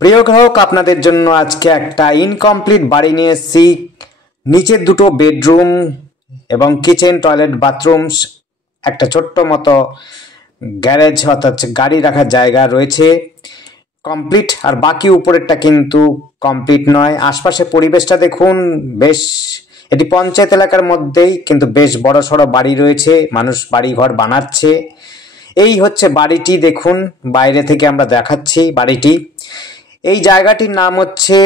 প্রিয় গ্রাহক, আপনাদের জন্য আজকে একটা ইনকমপ্লিট বাড়ি নিয়ে এসেছি। নিচের দুটো বেডরুম এবং কিচেন, টয়লেট, বাথরুম, একটা ছোট্ট মতো গ্যারেজ অর্থাৎ গাড়ি রাখার জায়গা রয়েছে কমপ্লিট। আর বাকি উপরেরটা কিন্তু কমপ্লিট নয়। আশপাশে পরিবেশটা দেখুন, বেশ এটি পঞ্চায়েত এলাকার মধ্যেই, কিন্তু বেশ বড় সড়ো বাড়ি রয়েছে, মানুষ বাড়ি ঘর বানাচ্ছে। এই হচ্ছে বাড়িটি, দেখুন বাইরে থেকে আমরা দেখাচ্ছি বাড়িটি। এই জায়গাটির নাম হচ্ছে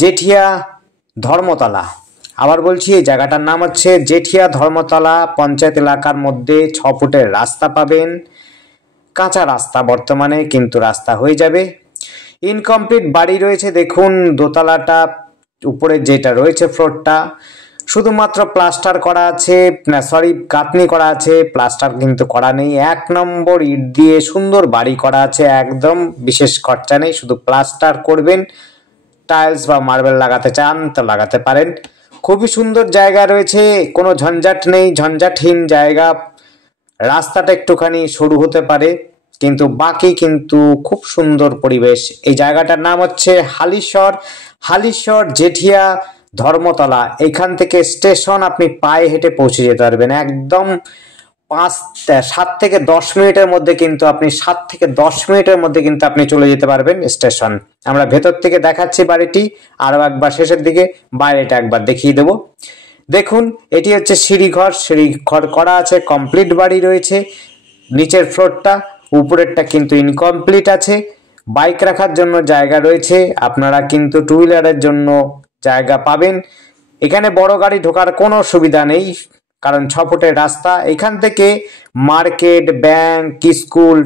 জেঠিয়া ধর্মতলা। আবার বলছি, এই জায়গাটার নাম হচ্ছে জেঠিয়া ধর্মতলা। পঞ্চায়েত এলাকার মধ্যে 6 ফুটের রাস্তা পাবেন, কাঁচা রাস্তা বর্তমানে, কিন্তু রাস্তা হয়ে যাবে। ইনকমপ্লিট বাড়ি রয়েছে, দেখুন দোতলাটা, উপরে যেটা রয়েছে ফ্লোরটা শুধুমাত্র প্লাস্টার করা আছে, গাঁথনি করা আছে, প্লাস্টার কিন্তু করা নেই। 1 নম্বর ইট দিয়ে সুন্দর বাড়ি করা আছে, একদম বিশেষ খরচা নেই, শুধু প্লাস্টার করবেন। টাইলস বা মার্বেল লাগাতে চান তো লাগাতে পারেন। খুবই সুন্দর জায়গা রয়েছে, কোনো ঝঞ্ঝাট নেই, ঝঞ্ঝাটহীন জায়গা। রাস্তাটা একটুখানি সরু হতে পারে, কিন্তু বাকি কিন্তু খুব সুন্দর পরিবেশ। এই জায়গাটার নাম হচ্ছে হালিশহর জেঠিয়া ধর্মতলা। এখান থেকে স্টেশন আপনি পায়ে হেঁটে পৌঁছে যেতে পারবেন একদম 7 থেকে 10 মিনিটের মধ্যে, কিন্তু আপনি 7 থেকে 10 মিনিটের মধ্যে কিন্তু আপনি চলে যেতে পারবেন স্টেশন। আমরা ভেতর থেকে দেখাচ্ছি বাড়িটি, আরো একবার শেষের দিকে বাইরেটা একবার দেখিয়ে দেবো। দেখুন, এটি হচ্ছে সিঁড়িঘর করা আছে, কমপ্লিট বাড়ি রয়েছে। নিচের ফ্লোরটা, উপরেরটা কিন্তু ইনকমপ্লিট আছে। বাইক রাখার জন্য জায়গা রয়েছে, আপনারা কিন্তু 2 হুইলারের জন্য জায়গা পাবেন। এখানে বড় গাড়ি ঢোকার কোনো সুবিধা নেই, কারণ 6 ফুটের রাস্তা। এখান থেকে market, bank, school,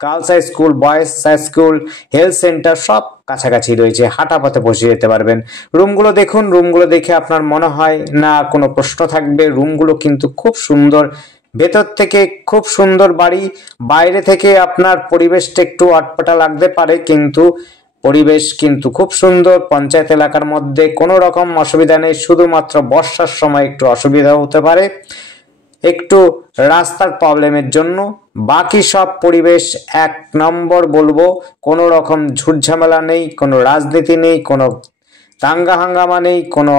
girls high school, boys high school, health centre সব কাছাকাছি রয়েছে, হাঁটা পথে বসে যেতে পারবেন। রুমগুলো দেখুন, রুমগুলো দেখে আপনার মনে হয় না কোনো প্রশ্ন থাকবে। রুমগুলো কিন্তু খুব সুন্দর, ভেতর থেকে খুব সুন্দর বাড়ি। বাইরে থেকে আপনার পরিবেশটা একটু আটপাটা লাগতে পারে, কিন্তু পরিবেশ কিন্তু খুব সুন্দর। পঞ্চায়েত এলাকার মধ্যে কোনো রকম অসুবিধা নেই, শুধুমাত্র বর্ষার সময় একটু অসুবিধা হতে পারে, একটু রাস্তার প্রবলেমের জন্য। বাকি সব পরিবেশ 1 নম্বর বলবো। কোনো রকম ঝুটঝামেলা নেই, কোনো রাজনীতি নেই, কোনো দাঙ্গা হাঙ্গামা নেই, কোনো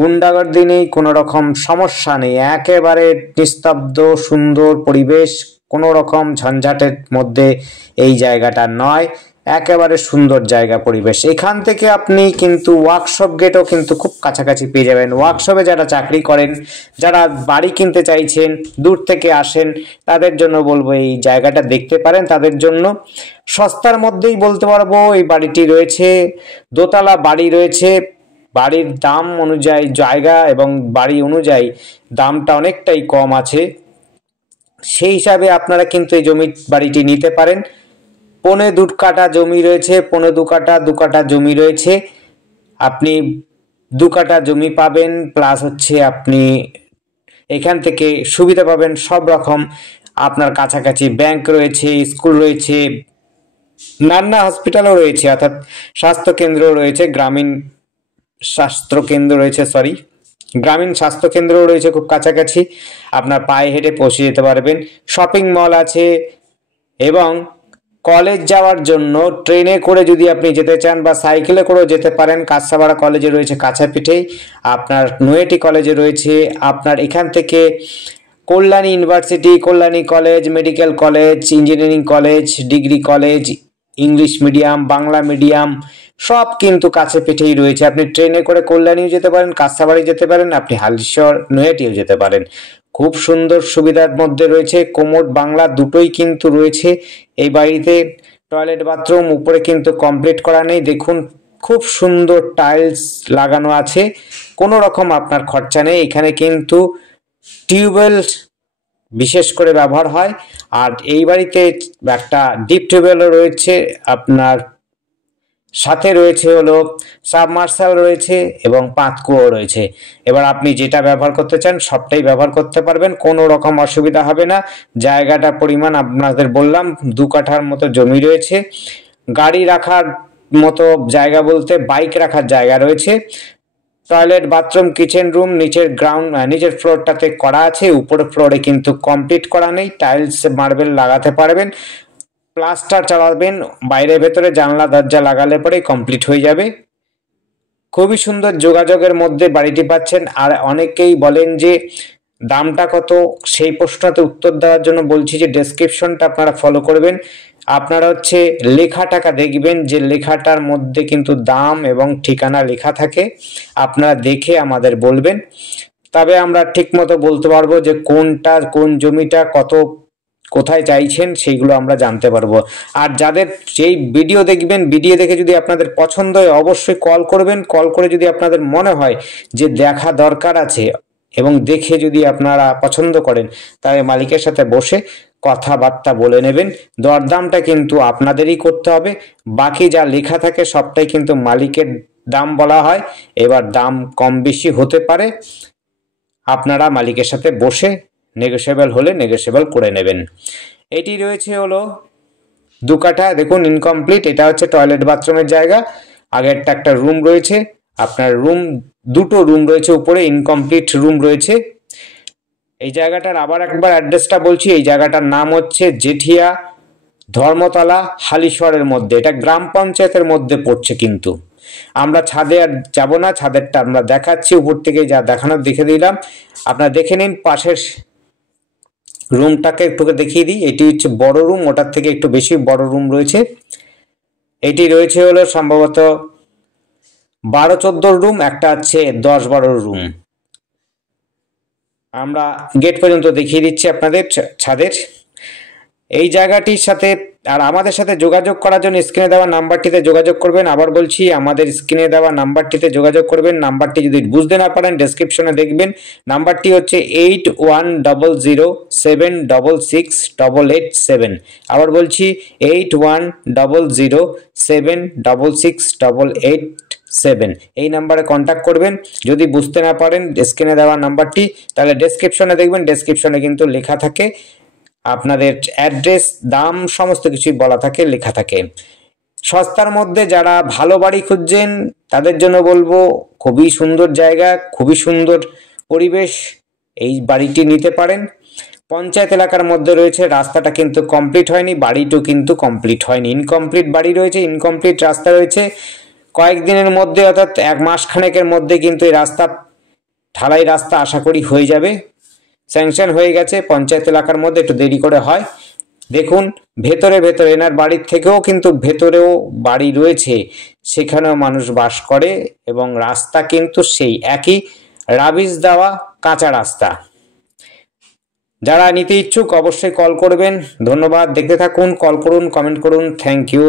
গুন্ডাগর্দি নেই, কোনো রকম সমস্যা নেই। একেবারে নিস্তব্ধ সুন্দর পরিবেশ, কোনো রকম ঝঞ্ঝাটের মধ্যে এই জায়গাটা নয়। একেবারে সুন্দর জায়গা, পরিবেশ। এখান থেকে আপনি কিন্তু ওয়ার্কশপ গেটও কিন্তু খুব কাছাকাছি পেয়ে যাবেন। ওয়ার্কশপে যারা চাকরি করেন, যারা বাড়ি কিনতে চাইছেন, দূর থেকে আসেন, তাদের জন্য বলবো এই জায়গাটা দেখতে পারেন। তাদের জন্য সস্তার মধ্যেই বলতে পারবো এই বাড়িটি রয়েছে। দোতলা বাড়ি রয়েছে, বাড়ির দাম অনুযায়ী, জায়গা এবং বাড়ি অনুযায়ী দামটা অনেকটাই কম আছে। সেই হিসাবে আপনারা কিন্তু এই বাড়িটি নিতে পারেন। 2.25 কাঠা জমি রয়েছে, 2.25 কাঠা জমি রয়েছে। আপনি 2 কাঠা জমি পাবেন, প্লাস হচ্ছে আপনি এখান থেকে সুবিধা পাবেন সব রকম। আপনার কাছাকাছি ব্যাংক রয়েছে, স্কুল রয়েছে, নান্না হসপিটালও রয়েছে, অর্থাৎ স্বাস্থ্যকেন্দ্র রয়েছে, গ্রামীণ স্বাস্থ্যকেন্দ্র রয়েছে খুব কাছাকাছি। আপনার পায়ে হেঁটে পৌঁছে যেতে পারবেন। শপিং মল আছে, এবং কলেজ যাওয়ার জন্য ট্রেনে করে যদি আপনি যেতে চান বা সাইকেলে করেও যেতে পারেন। কাঁচাপাড়া কলেজে রয়েছে কাছাপিঠেই, আপনার নৈহাটি কলেজে রয়েছে। আপনার এখান থেকে Kalyani university, Kalyani college, medical college, engineering college, degree college, English medium, Bangla medium সব কিন্তু কাছে পিঠেই রয়েছে। আপনি ট্রেনে করে কল্যাণীও যেতে পারেন, কাঁচাবাড়ি যেতে পারেন, আপনি হালিশহর, নৈহাটিও যেতে পারেন। খুব সুন্দর সুবিধার মধ্যে রয়েছে, কোমোড বাংলা দুটোই কিন্তু রয়েছে এই বাড়িতে। টয়লেট বাথরুম উপরে কিন্তু কমপ্লিট করা নেই, দেখুন খুব সুন্দর টাইলস লাগানো আছে, কোনো রকম আপনার খরচা নেই। এখানে কিন্তু টিউবওয়েল বিশেষ করে ব্যবহার হয়। আর এই বাড়িতে একটা ডিপ টিউবওয়েলও রয়েছে, আপনার সাথে রয়েছে হলো সাবমার্সাল রয়েছে, এবং পাতকুয়ো রয়েছে। এবার আপনি যেটা ব্যবহার করতে চান সবটাই ব্যবহার করতে পারবেন, কোনো রকম অসুবিধা হবে না। জায়গাটার পরিমাণ আপনাদের বললাম, 2 কাঠার মতো জমি রয়েছে। গাড়ি রাখার মতো জায়গা বলতে বাইক রাখার জায়গা রয়েছে। টয়লেট, বাথরুম, কিচেন রুম নিচের ফ্লোরটাতে করা আছে, উপরের ফ্লোরে কিন্তু কমপ্লিট করা নেই। টাইলস, মার্বেল লাগাতে পারবেন। প্লাস্টার চালাবেন, বাইরে ভেতরে জানলা দরজা লাগালে পরে কমপ্লিট হয়ে যাবে। খুবই সুন্দর যোগাযোগের মধ্যে বাড়িটি পাচ্ছেন। আর অনেকেই বলেন যে দামটা কত, সেই প্রশ্নতে উত্তর দেওয়ার জন্য বলছি যে ডেসক্রিপশনটা আপনারা ফলো করবেন। আপনারা হচ্ছে লেখাটাকে দেখবেন, যে লেখাটার মধ্যে কিন্তু দাম এবং ঠিকানা লেখা থাকে, আপনারা দেখে আমাদের বলবেন, তবে আমরা ঠিকমতো বলতে পারবো যে কোনটা, কোন জমিটা কত, কোথায় চাইছেন, সেইগুলো আমরা জানতে পারবো। আর যাদের যেই ভিডিও দেখবেন, ভিডিও দেখে যদি আপনাদের পছন্দ হয় অবশ্যই কল করবেন। কল করে যদি আপনাদের মনে হয় যে দেখা দরকার আছে এবং দেখে যদি আপনারা পছন্দ করেন, তাহলে মালিকের সাথে বসে কথাবার্তা বলে নেবেন। দরদামটা কিন্তু আপনাদেরই করতে হবে, বাকি যা লেখা থাকে সবটাই কিন্তু মালিকের দাম বলা হয়। এবার দাম কম বেশি হতে পারে, আপনারা মালিকের সাথে বসে নেগোশিয়েবল হলে নেগোশিয়েবল করে নেবেন। এটি রয়েছে হলো 2 কাঠা, দেখুন ইনকমপ্লিট। এটা হচ্ছে টয়লেট বাথরুমের জায়গা, আগেরটা একটা রুম রয়েছে, আপনার রুম, দুটো রুম রয়েছে উপরে, ইনকমপ্লিট রুম রয়েছে। এই জায়গাটার আবার একবার অ্যাড্রেসটা বলছি, এই জায়গাটার নাম হচ্ছে জেঠিয়া, ধর্মতলা, হালিশহরের মধ্যে। এটা গ্রাম পঞ্চায়েতের মধ্যে পড়ছে। কিন্তু আমরা ছাদে আর যাবো না, ছাদেরটা আমরা দেখাচ্ছি, উপর থেকে যা দেখানোর দেখে দিলাম, আপনারা দেখে নিন। পাশের রুমটাকে একটু দেখিয়ে দিই, এটি হচ্ছে বড় রুম, ওটার থেকে একটু বেশি বড় রুম রয়েছে। এটি রয়েছে হলো সম্ভবত 12-14 রুম, একটা আছে 10-12 রুম। আমরা গেট পর্যন্ত দেখিয়ে দিচ্ছি আপনাদের ছাদের। এই জায়গাটির সাথে আর আমাদের সাথে যোগাযোগ করার জন্য স্ক্রিনে দেওয়া নাম্বারটিতে যোগাযোগ করবেন। আবার বলছি, আমাদের স্ক্রিনে দেওয়া নাম্বারটিতে যোগাযোগ করবেন। নাম্বারটি যদি বুঝতে না পারেন ডেসক্রিপশনে দেখবেন। নাম্বারটি হচ্ছে 8100766887। আবার বলছি 8100766887। এই নাম্বারে কন্ট্যাক্ট করবেন। যদি বুঝতে না পারেন স্ক্রিনে দেওয়া নাম্বারটি, তাহলে ডেসক্রিপশনে দেখবেন, ডেসক্রিপশনে কিন্তু লেখা থাকে আপনাদের অ্যাড্রেস, দাম, সমস্ত কিছুই বলা থাকে, লেখা থাকে। সস্তার মধ্যে যারা ভালো বাড়ি খুঁজছেন তাদের জন্য বলবো, খুবই সুন্দর জায়গা, খুবই সুন্দর পরিবেশ, এই বাড়িটি নিতে পারেন। পঞ্চায়েত এলাকার মধ্যে রয়েছে, রাস্তাটা কিন্তু কমপ্লিট হয়নি, বাড়িটিও কিন্তু কমপ্লিট হয়নি, ইনকমপ্লিট বাড়ি রয়েছে, ইনকমপ্লিট রাস্তা রয়েছে। কয়েকদিনের মধ্যে অর্থাৎ 1 মাস খানেকের মধ্যে কিন্তু এই রাস্তা, ঢালাই রাস্তা আশা করি হয়ে যাবে, স্যাংশন হয়ে গেছে। পঞ্চায়েত এলাকার মধ্যে একটু দেরি করে হয়। দেখুন ভেতরে ভেতরে এনার বাড়ির থেকেও কিন্তু ভেতরেও বাড়ি রয়েছে, সেখানেও মানুষ বাস করে, এবং রাস্তা কিন্তু সেই একই রাবিশ দেওয়া কাঁচা রাস্তা। যারা নিতে ইচ্ছুক অবশ্যই কল করবেন। ধন্যবাদ, দেখতে থাকুন, কল করুন, কমেন্ট করুন। Thank you.